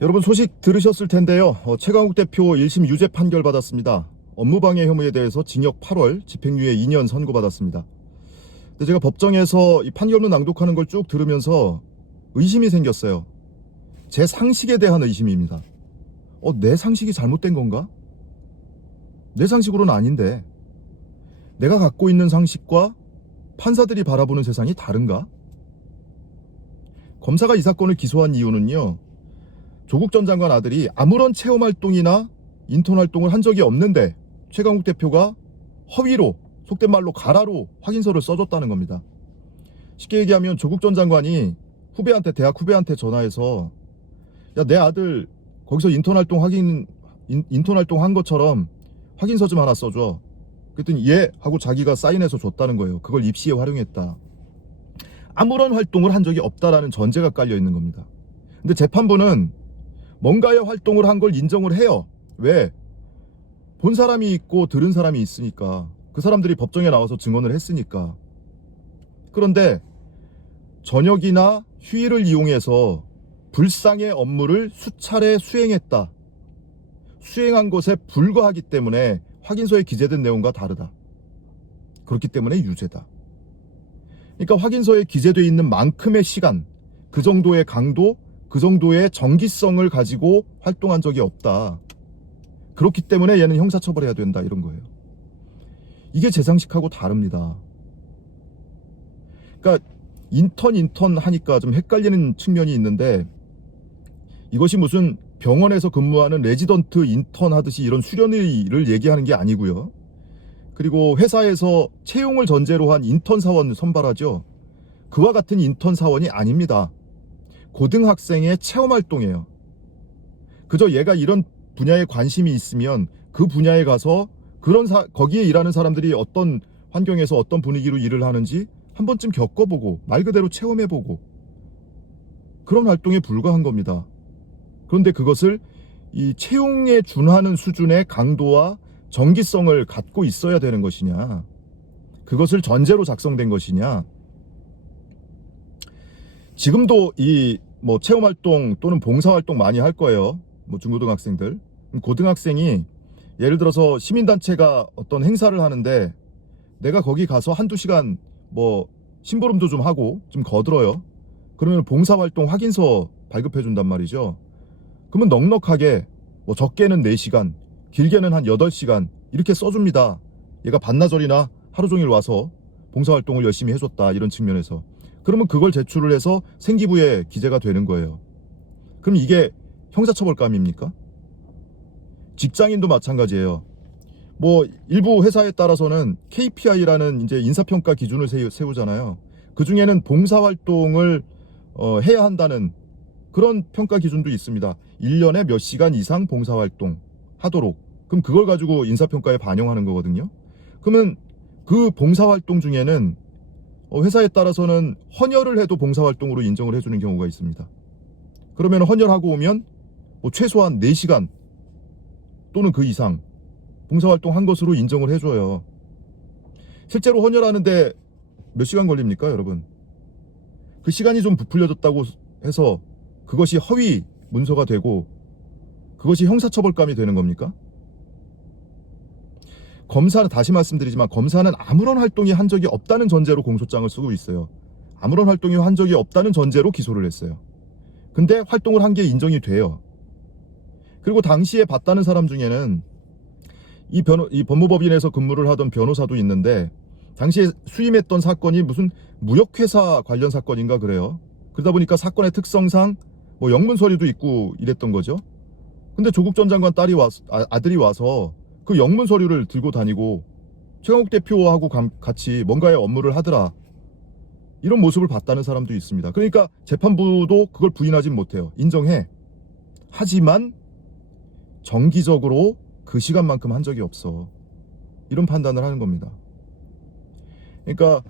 여러분 소식 들으셨을 텐데요. 최강욱 대표 1심 유죄 판결 받았습니다. 업무방해 혐의에 대해서 징역 8월, 집행유예 2년 선고받았습니다. 근데 제가 법정에서 이 판결문 낭독하는 걸 쭉 들으면서 의심이 생겼어요. 제 상식에 대한 의심입니다. 내 상식이 잘못된 건가? 내 상식으로는 아닌데 내가 갖고 있는 상식과 판사들이 바라보는 세상이 다른가? 검사가 이 사건을 기소한 이유는요, 조국 전 장관 아들이 아무런 체험활동이나 인턴활동을 한 적이 없는데 최강욱 대표가 허위로, 속된 말로 가라로 확인서를 써줬다는 겁니다. 쉽게 얘기하면 조국 전 장관이 대학 후배한테 전화해서 야, 내 아들 거기서 인턴활동 한 것처럼 확인서 좀 하나 써줘. 그랬더니 예 하고 자기가 사인해서 줬다는 거예요. 그걸 입시에 활용했다. 아무런 활동을 한 적이 없다라는 전제가 깔려 있는 겁니다. 근데 재판부는 뭔가의 활동을 한 걸 인정을 해요. 왜? 본 사람이 있고 들은 사람이 있으니까. 그 사람들이 법정에 나와서 증언을 했으니까. 그런데 저녁이나 휴일을 이용해서 불상의 업무를 수차례 수행했다. 수행한 것에 불과하기 때문에 확인서에 기재된 내용과 다르다. 그렇기 때문에 유죄다. 그러니까 확인서에 기재되어 있는 만큼의 시간, 그 정도의 강도, 그 정도의 정기성을 가지고 활동한 적이 없다. 그렇기 때문에 얘는 형사처벌해야 된다, 이런 거예요. 이게 제 상식하고 다릅니다. 그러니까 인턴 하니까 좀 헷갈리는 측면이 있는데, 이것이 무슨 병원에서 근무하는 레지던트 인턴 하듯이 이런 수련의를 얘기하는 게 아니고요. 그리고 회사에서 채용을 전제로 한 인턴 사원 선발하죠. 그와 같은 인턴 사원이 아닙니다. 고등학생의 체험활동이에요. 그저 얘가 이런 분야에 관심이 있으면 그 분야에 가서 거기에 일하는 사람들이 어떤 환경에서 어떤 분위기로 일을 하는지 한 번쯤 겪어보고 말 그대로 체험해보고 그런 활동에 불과한 겁니다. 그런데 그것을 이 채용에 준하는 수준의 강도와 정기성을 갖고 있어야 되는 것이냐, 그것을 전제로 작성된 것이냐. 지금도 체험활동 또는 봉사활동 많이 할 거예요. 중고등학생들. 고등학생이 예를 들어서 시민단체가 어떤 행사를 하는데 내가 거기 가서 한두 시간 심부름도 좀 하고 좀 거들어요. 그러면 봉사활동 확인서 발급해 준단 말이죠. 그러면 넉넉하게 적게는 4시간, 길게는 한 8시간 이렇게 써줍니다. 얘가 반나절이나 하루 종일 와서 봉사활동을 열심히 해줬다, 이런 측면에서. 그러면 그걸 제출을 해서 생기부에 기재가 되는 거예요. 그럼 이게 형사처벌감입니까? 직장인도 마찬가지예요. 일부 회사에 따라서는 KPI라는 이제 인사평가 기준을 세우잖아요. 그 중에는 봉사활동을 해야 한다는 그런 평가 기준도 있습니다. 1년에 몇 시간 이상 봉사활동 하도록. 그럼 그걸 가지고 인사평가에 반영하는 거거든요. 그러면 그 봉사활동 중에는 회사에 따라서는 헌혈을 해도 봉사활동으로 인정을 해주는 경우가 있습니다. 그러면 헌혈하고 오면 최소한 4시간 또는 그 이상 봉사활동 한 것으로 인정을 해줘요. 실제로 헌혈하는데 몇 시간 걸립니까, 여러분? 그 시간이 좀 부풀려졌다고 해서 그것이 허위 문서가 되고 그것이 형사처벌감이 되는 겁니까? 검사는, 다시 말씀드리지만 검사는 아무런 활동이 한 적이 없다는 전제로 공소장을 쓰고 있어요. 아무런 활동이 한 적이 없다는 전제로 기소를 했어요. 근데 활동을 한 게 인정이 돼요. 그리고 당시에 봤다는 사람 중에는 이 법무법인에서 근무를 하던 변호사도 있는데, 당시에 수임했던 사건이 무슨 무역회사 관련 사건인가 그래요. 그러다 보니까 사건의 특성상 영문 서류도 있고 이랬던 거죠. 근데 조국 전 장관 아들이 와서 그 영문 서류를 들고 다니고 최강욱 대표하고 같이 뭔가의 업무를 하더라, 이런 모습을 봤다는 사람도 있습니다. 그러니까 재판부도 그걸 부인하진 못해요. 인정해. 하지만 정기적으로 그 시간만큼 한 적이 없어, 이런 판단을 하는 겁니다. 그러니까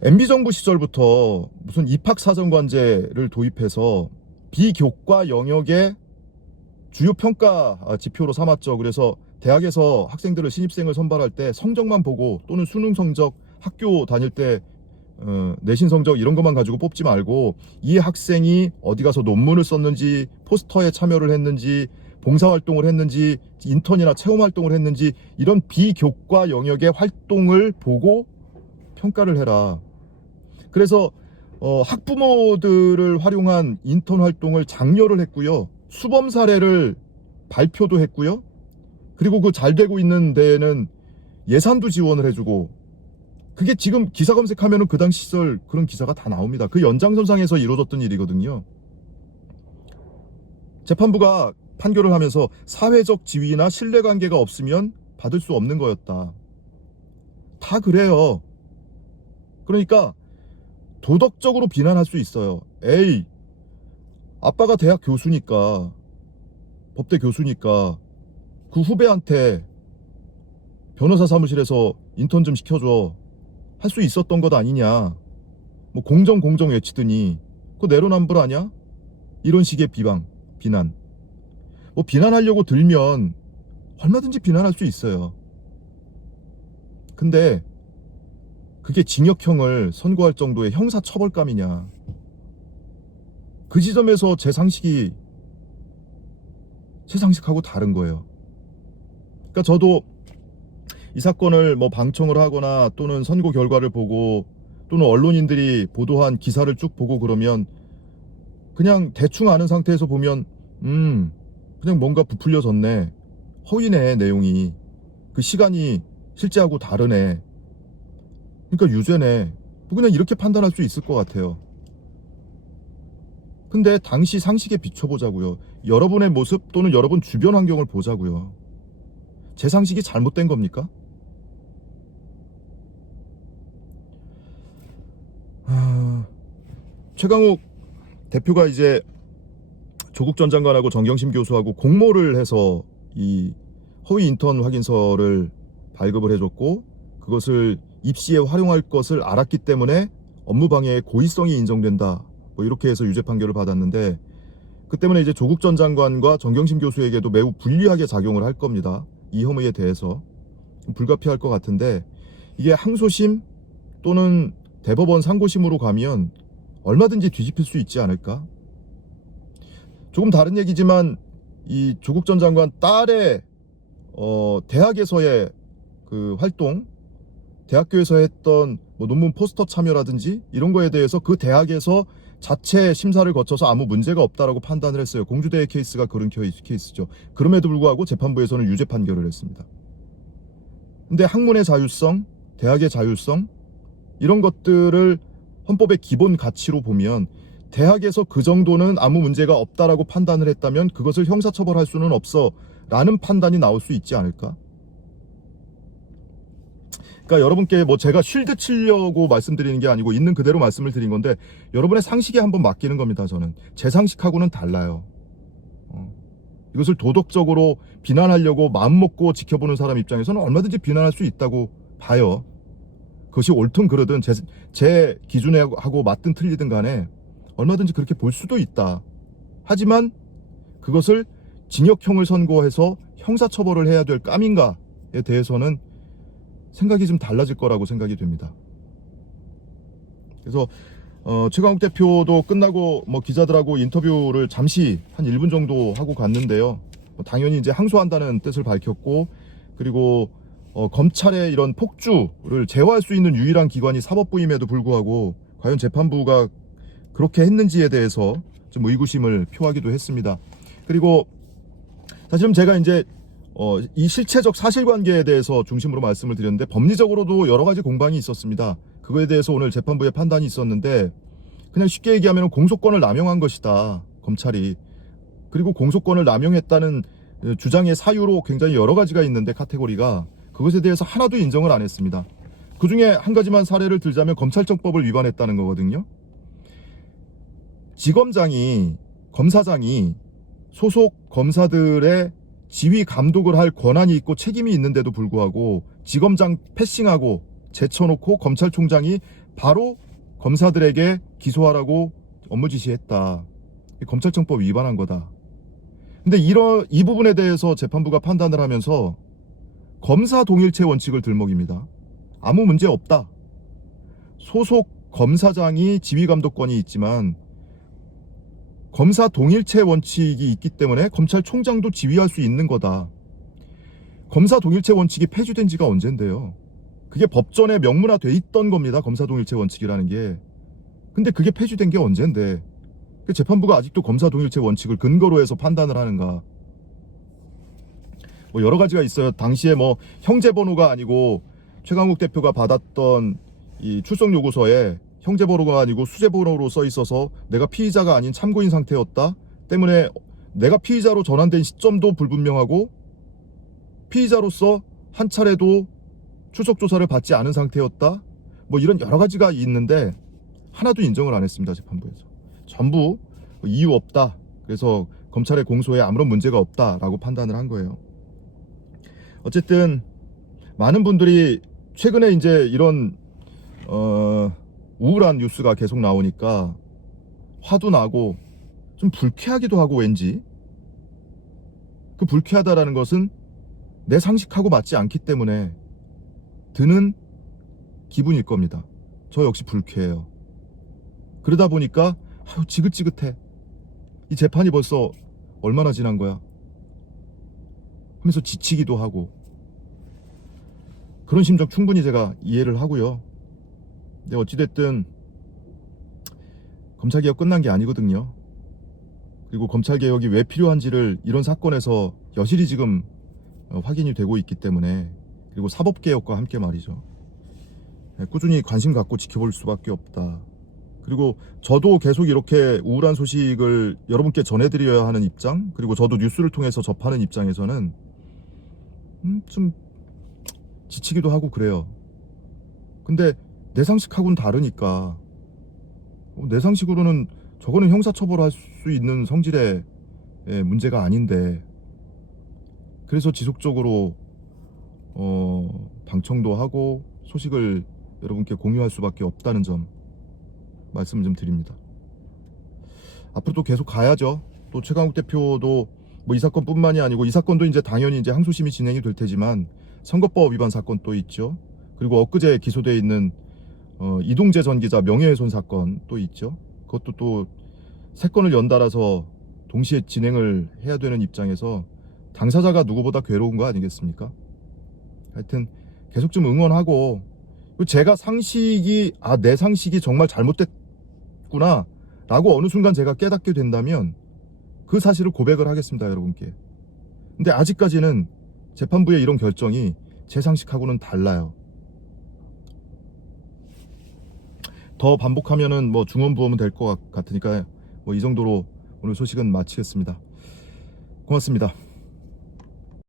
MB정부 시절부터 무슨 입학사정관제를 도입해서 비교과 영역의 주요 평가 지표로 삼았죠. 그래서 대학에서 학생들을, 신입생을 선발할 때 성적만 보고, 또는 수능 성적, 학교 다닐 때 내신 성적 이런 것만 가지고 뽑지 말고 이 학생이 어디 가서 논문을 썼는지, 포스터에 참여를 했는지, 봉사활동을 했는지, 인턴이나 체험활동을 했는지 이런 비교과 영역의 활동을 보고 평가를 해라. 그래서 학부모들을 활용한 인턴 활동을 장려를 했고요. 수범 사례를 발표도 했고요. 그리고 그 잘 되고 있는 데에는 예산도 지원을 해주고, 그게 지금 기사 검색하면은 그 당시 시절 그런 기사가 다 나옵니다. 그 연장선상에서 이루어졌던 일이거든요. 재판부가 판결을 하면서 사회적 지위나 신뢰관계가 없으면 받을 수 없는 거였다. 다 그래요. 그러니까 도덕적으로 비난할 수 있어요. 에이, 아빠가 대학 교수니까, 법대 교수니까 그 후배한테 변호사 사무실에서 인턴 좀 시켜줘. 할 수 있었던 것 아니냐. 뭐 공정 외치더니 그거 내로남불 아냐? 이런 식의 비난. 뭐 비난하려고 들면 얼마든지 비난할 수 있어요. 근데 그게 징역형을 선고할 정도의 형사처벌감이냐. 그 지점에서 제 상식하고 다른 거예요. 그러니까 저도 이 사건을 뭐 방청을 하거나 또는 선고 결과를 보고 또는 언론인들이 보도한 기사를 쭉 보고 그러면 그냥 대충 아는 상태에서 보면 그냥 뭔가 부풀려졌네. 허위네, 내용이. 그 시간이 실제하고 다르네. 그러니까 유죄네. 뭐 그냥 이렇게 판단할 수 있을 것 같아요. 근데 당시 상식에 비춰보자고요. 여러분의 모습 또는 여러분 주변 환경을 보자고요. 제 상식이 잘못된 겁니까? 최강욱 대표가 이제 조국 전 장관하고 정경심 교수하고 공모를 해서 이 허위 인턴 확인서를 발급을 해줬고, 그것을 입시에 활용할 것을 알았기 때문에 업무방해의 고의성이 인정된다. 뭐 이렇게 해서 유죄 판결을 받았는데, 그 때문에 이제 조국 전 장관과 정경심 교수에게도 매우 불리하게 작용을 할 겁니다. 이 혐의에 대해서 불가피할 것 같은데, 이게 항소심 또는 대법원 상고심으로 가면 얼마든지 뒤집힐 수 있지 않을까? 조금 다른 얘기지만 이 조국 전 장관 딸의 대학에서의 그 활동, 대학교에서 했던 뭐 논문 포스터 참여라든지 이런 거에 대해서 그 대학에서 자체 심사를 거쳐서 아무 문제가 없다라고 판단을 했어요. 공주대의 케이스가 그런 케이스죠. 그럼에도 불구하고 재판부에서는 유죄 판결을 했습니다. 근데 학문의 자율성, 대학의 자율성 이런 것들을 헌법의 기본 가치로 보면 대학에서 그 정도는 아무 문제가 없다라고 판단을 했다면 그것을 형사처벌할 수는 없어 라는 판단이 나올 수 있지 않을까? 그러니까 여러분께 뭐 제가 쉴드 치려고 말씀드리는 게 아니고 있는 그대로 말씀을 드린 건데, 여러분의 상식에 한번 맡기는 겁니다. 저는 제 상식하고는 달라요. 이것을 도덕적으로 비난하려고 마음먹고 지켜보는 사람 입장에서는 얼마든지 비난할 수 있다고 봐요. 그것이 옳든 그르든 제 기준에 하고 맞든 틀리든 간에 얼마든지 그렇게 볼 수도 있다. 하지만 그것을 징역형을 선고해서 형사처벌을 해야 될 까민가에 대해서는 생각이 좀 달라질 거라고 생각이 됩니다. 그래서 최강욱 대표도 끝나고 뭐 기자들하고 인터뷰를 잠시 한 1분 정도 하고 갔는데요. 당연히 이제 항소한다는 뜻을 밝혔고, 그리고 검찰의 이런 폭주를 제어할 수 있는 유일한 기관이 사법부임에도 불구하고 과연 재판부가 그렇게 했는지에 대해서 좀 의구심을 표하기도 했습니다. 그리고 사실은 제가 이제 이 실체적 사실관계에 대해서 중심으로 말씀을 드렸는데, 법리적으로도 여러 가지 공방이 있었습니다. 그거에 대해서 오늘 재판부의 판단이 있었는데, 그냥 쉽게 얘기하면 공소권을 남용한 것이다, 검찰이. 그리고 공소권을 남용했다는 주장의 사유로 굉장히 여러 가지가 있는데, 카테고리가 그것에 대해서 하나도 인정을 안 했습니다. 그 중에 한 가지만 사례를 들자면 검찰청법을 위반했다는 거거든요. 지검장이, 검사장이 소속 검사들의 지휘 감독을 할 권한이 있고 책임이 있는데도 불구하고 지검장 패싱하고 제쳐놓고 검찰총장이 바로 검사들에게 기소하라고 업무 지시했다. 검찰청법 위반한 거다. 근데 이 부분에 대해서 재판부가 판단을 하면서 검사 동일체 원칙을 들먹입니다. 아무 문제 없다. 소속 검사장이 지휘감독권이 있지만 검사 동일체 원칙이 있기 때문에 검찰총장도 지휘할 수 있는 거다. 검사 동일체 원칙이 폐지된 지가 언젠데요. 그게 법전에 명문화돼 있던 겁니다. 검사 동일체 원칙이라는 게. 근데 그게 폐지된 게 언젠데 재판부가 아직도 검사 동일체 원칙을 근거로 해서 판단을 하는가. 뭐 여러 가지가 있어요. 당시에 뭐 형제번호가 아니고 최강욱 대표가 받았던 이 출석 요구서에 형제번호가 아니고 수제번호로 써 있어서 내가 피의자가 아닌 참고인 상태였다 때문에 내가 피의자로 전환된 시점도 불분명하고 피의자로서 한 차례도 출석 조사를 받지 않은 상태였다. 뭐 이런 여러 가지가 있는데 하나도 인정을 안 했습니다. 재판부에서. 전부 이유 없다. 그래서 검찰의 공소에 아무런 문제가 없다라고 판단을 한 거예요. 어쨌든 많은 분들이 최근에 이제 이런 우울한 뉴스가 계속 나오니까 화도 나고 좀 불쾌하기도 하고 왠지 그 불쾌하다라는 것은 내 상식하고 맞지 않기 때문에 드는 기분일 겁니다. 저 역시 불쾌해요. 그러다 보니까 아유 지긋지긋해. 이 재판이 벌써 얼마나 지난 거야 하면서 지치기도 하고 그런 심정 충분히 제가 이해를 하고요. 근데 어찌됐든 검찰개혁 끝난 게 아니거든요. 그리고 검찰개혁이 왜 필요한지를 이런 사건에서 여실히 지금 확인이 되고 있기 때문에 그리고 사법개혁과 함께 말이죠. 꾸준히 관심 갖고 지켜볼 수밖에 없다. 그리고 저도 계속 이렇게 우울한 소식을 여러분께 전해드려야 하는 입장, 그리고 저도 뉴스를 통해서 접하는 입장에서는 좀 지치기도 하고 그래요. 근데 내 상식하고는 다르니까 내 상식으로는 저거는 형사처벌할 수 있는 성질의 문제가 아닌데 그래서 지속적으로 방청도 하고 소식을 여러분께 공유할 수밖에 없다는 점 말씀 좀 드립니다. 앞으로 또 계속 가야죠. 또 최강욱 대표도 뭐 이 사건뿐만이 아니고 이 사건도 이제 당연히 이제 항소심이 진행이 될 테지만 선거법 위반 사건 또 있죠. 그리고 엊그제 기소돼 있는 이동재 전 기자 명예훼손 사건 또 있죠. 그것도 또 3건을 연달아서 동시에 진행을 해야 되는 입장에서 당사자가 누구보다 괴로운 거 아니겠습니까? 하여튼 계속 좀 응원하고 제가 상식이 내 상식이 정말 잘못됐구나 라고 어느 순간 제가 깨닫게 된다면 그 사실을 고백을 하겠습니다. 여러분께. 근데 아직까지는 재판부의 이런 결정이 제 상식하고는 달라요. 더 반복하면은 뭐 중언부언은 될 것 같으니까 뭐 이 정도로 오늘 소식은 마치겠습니다. 고맙습니다.